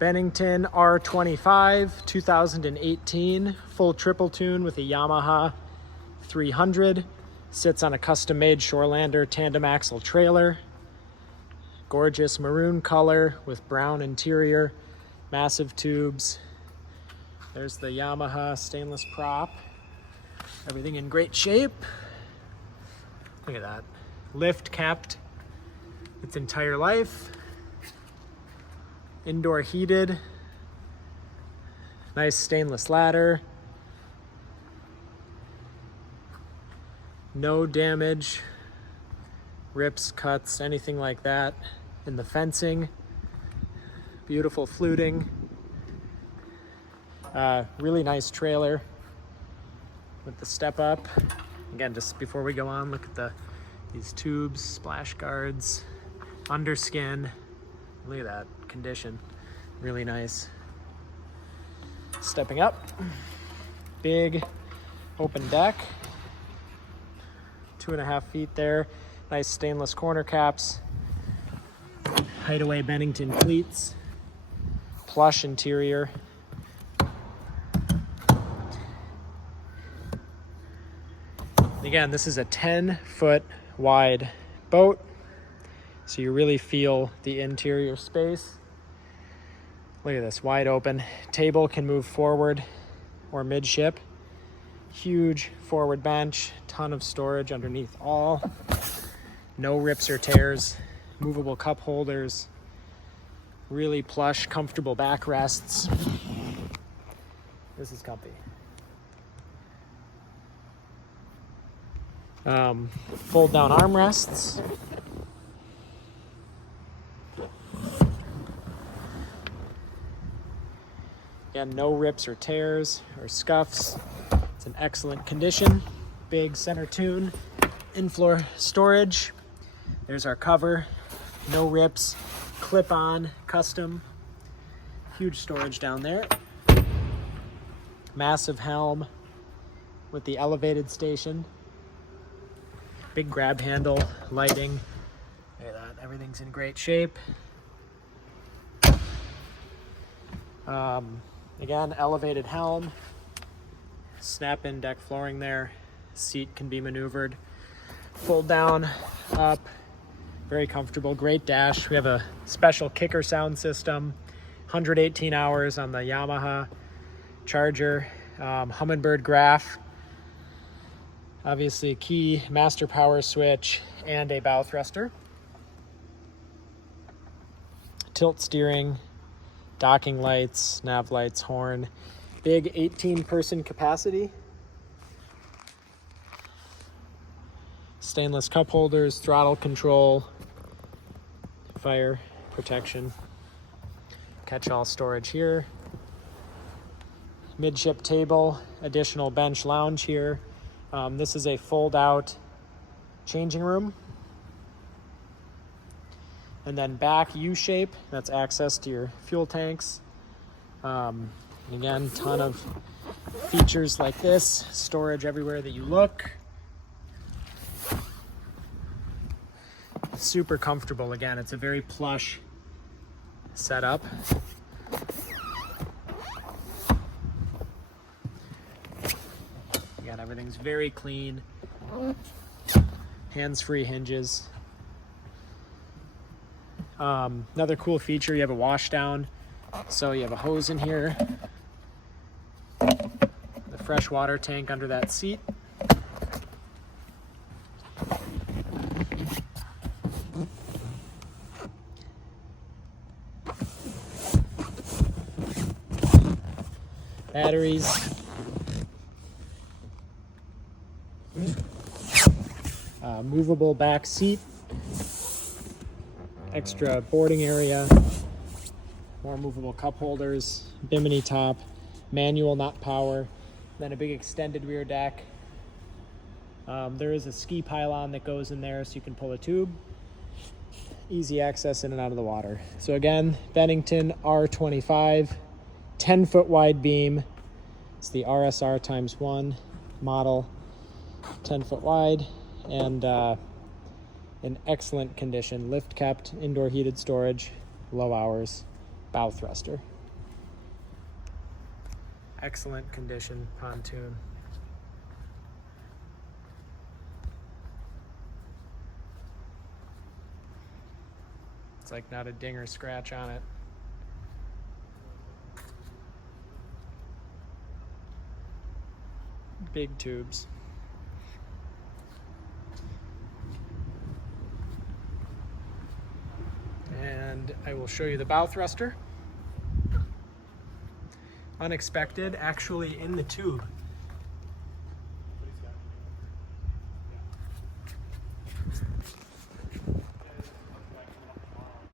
Bennington R25, 2018, full triple tune with a Yamaha F300. Sits on a custom-made Shorelander tandem axle trailer. Gorgeous maroon color with brown interior, massive tubes. There's the Yamaha stainless prop. Everything in great shape. Look at that. Lift kept its entire life. Indoor heated. Nice stainless ladder. No damage, rips, cuts, anything like that in the fencing. Beautiful fluting. Really nice trailer with the step up. Again, just before we go on, look at these tubes, splash guards, underskin. Look at that condition, really nice. Stepping up, big open deck, 2.5 feet there. Nice stainless corner caps, hideaway Bennington cleats, plush interior. Again, this is a 10-foot wide boat, so you really feel the interior space. Look at this, wide open. Table can move forward or midship. Huge forward bench, ton of storage underneath all. No rips or tears. Movable cup holders. Really plush, comfortable backrests. This is comfy. Fold down armrests. Again, no rips or tears or scuffs. It's in excellent condition. Big center toon, in-floor storage. There's our cover, no rips, clip-on, custom. Huge storage down there. Massive helm with the elevated station. Big grab handle, lighting. Look at that, everything's in great shape. Again, elevated helm, snap-in deck flooring there, seat can be maneuvered, fold down, up, very comfortable, great dash. We have a special kicker sound system, 118 hours on the Yamaha charger, Humminbird graph, obviously a key master power switch and a bow thruster, tilt steering, docking lights, nav lights, horn, big 18-person capacity, stainless cup holders, throttle control, fire protection, catch-all storage here, midship table, additional bench lounge here. This is a fold-out changing room. And then back U-shape, that's access to your fuel tanks. And again, ton of features like this, storage everywhere that you look. Super comfortable. Again, it's a very plush setup. Again, everything's very clean. Hands-free hinges. Another cool feature, you have a wash down. So you have a hose in here. The freshwater tank under that seat. Batteries. Movable back seat. Extra boarding area. More movable cup holders. Bimini top. Manual, not power. Then a big extended rear deck. There is a ski pylon that goes in there so you can pull a tube. Easy access in and out of the water. So again, Bennington R25, 10-foot wide beam. It's the RSR ×1 model, 10-foot wide, and in excellent condition. Lift kept, indoor heated storage, low hours. bow thruster. Excellent condition pontoon. It's like not a ding or scratch on it. Big tubes. And I will show you the bow thruster. Unexpected, actually in the tube